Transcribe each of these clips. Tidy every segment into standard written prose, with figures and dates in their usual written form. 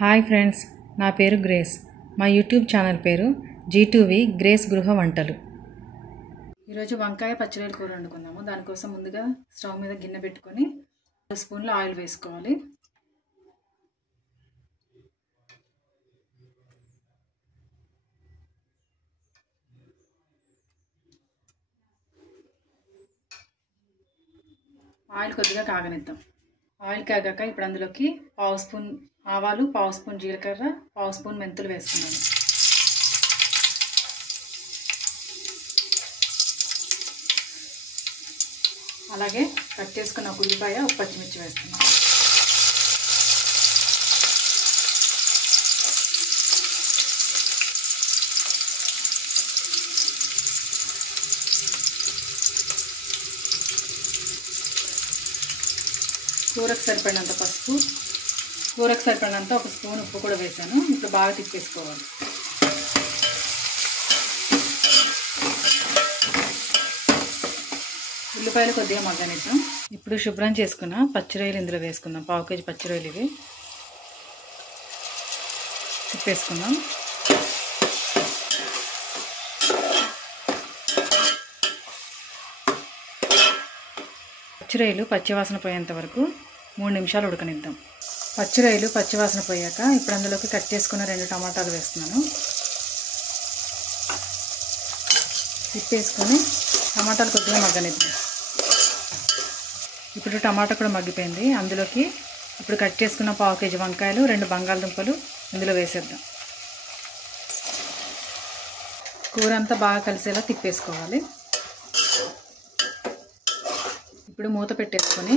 Hi friends, నా పేరు grace. మా యూట్యూబ్ ఛానల్ పేరు G2V గ్రేస్ గృహ వంటలు. ఈరోజు వంకాయ పచ్చిరొయ్యల కూర వండుకుందాము. దానికోసం ముందుగా స్టవ్ మీద గిన్నె పెట్టుకొని 2 స్పూన్ల ఆయిల్ వేసుకోవాలి. ఆయిల్ కొద్దిగా కాగనిద్దాం. ఆయిల్ కాగాక ఇప్పుడు అందులోకి 1/2 స్పూన్ ఆవాలు, 1/2 స్పూన్ జీలకర్ర, 1/2 స్పూన్ మెంతులు వేస్తున్నాను. అలాగే కట్ చేసుకున్న ఒక ఉల్లిపాయ, ఒక పచ్చిమిర్చి వేస్తున్నాను. కూరకు సరిపడినంత పసుపు, కూరకు సరిపడినంత 1 స్పూన్ ఉప్పు కూడా వేసాను. ఇప్పుడు బాగా తిప్పేసుకోవాలి. ఉల్లిపాయలు కొద్దిగా మగ్గనిద్దాం. ఇప్పుడు శుభ్రం చేసుకున్న పచ్చిరొయ్యలు ఇందులో వేసుకుందాం. 1/2 కేజీ పచ్చిరొయ్యలు ఇవి తిప్పేసుకుందాం. పచ్చిరొయ్యలు పచ్చివాసన పోయేంత వరకు 3 నిమిషాలు ఉడకనిద్దాం. పచ్చిరొయ్యలు పచ్చివాసన పోయాక ఇప్పుడు అందులోకి కట్ చేసుకున్న 2 టమాటాలు వేస్తున్నాను. తిప్పేసుకొని టమాటాలు కొద్దిగా మగ్గనిద్దాం. ఇప్పుడు టమాటా కూడా మగ్గిపోయింది. అందులోకి ఇప్పుడు కట్ చేసుకున్న 1/2 కేజీ వంకాయలు, 2 బంగాళదుంపలు ఇందులో వేసేద్దాం. కూర అంతా బాగా కలిసేలా తిప్పేసుకోవాలి. ఇప్పుడు మూత పెట్టేసుకొని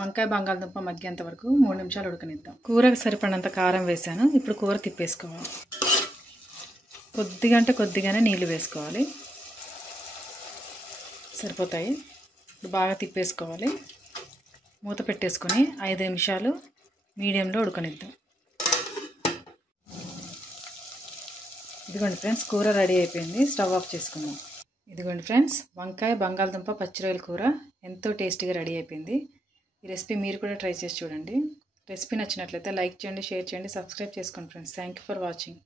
వంకాయ బంగాళదుంప మగ్గేంత వరకు 3 నిమిషాలు ఉడకనిద్దాం. కూరకు సరిపడినంత కారం వేసాను. ఇప్పుడు కూర తిప్పేసుకోవాలి. కొద్దిగా అంటే కొద్దిగానే నీళ్ళు వేసుకోవాలి, సరిపోతాయి. ఇప్పుడు బాగా తిప్పేసుకోవాలి. మూత పెట్టేసుకొని 5 నిమిషాలు మీడియంలో ఉడకనిద్దాం. ఇదిగోండి ఫ్రెండ్స్, కూర రెడీ అయిపోయింది. స్టవ్ ఆఫ్ చేసుకుందాం. ఇదిగోండి ఫ్రెండ్స్, వంకాయ బంగాళదుంప పచ్చిరొయ్యల కూర ఎంతో టేస్టీగా రెడీ అయిపోయింది. ఈ రెసిపీ మీరు కూడా ట్రై చేసి చూడండి. రెసిపీ నచ్చినట్లయితే లైక్ చేయండి, షేర్ చేయండి, సబ్స్క్రైబ్ చేసుకోండి friends. Thank you for watching.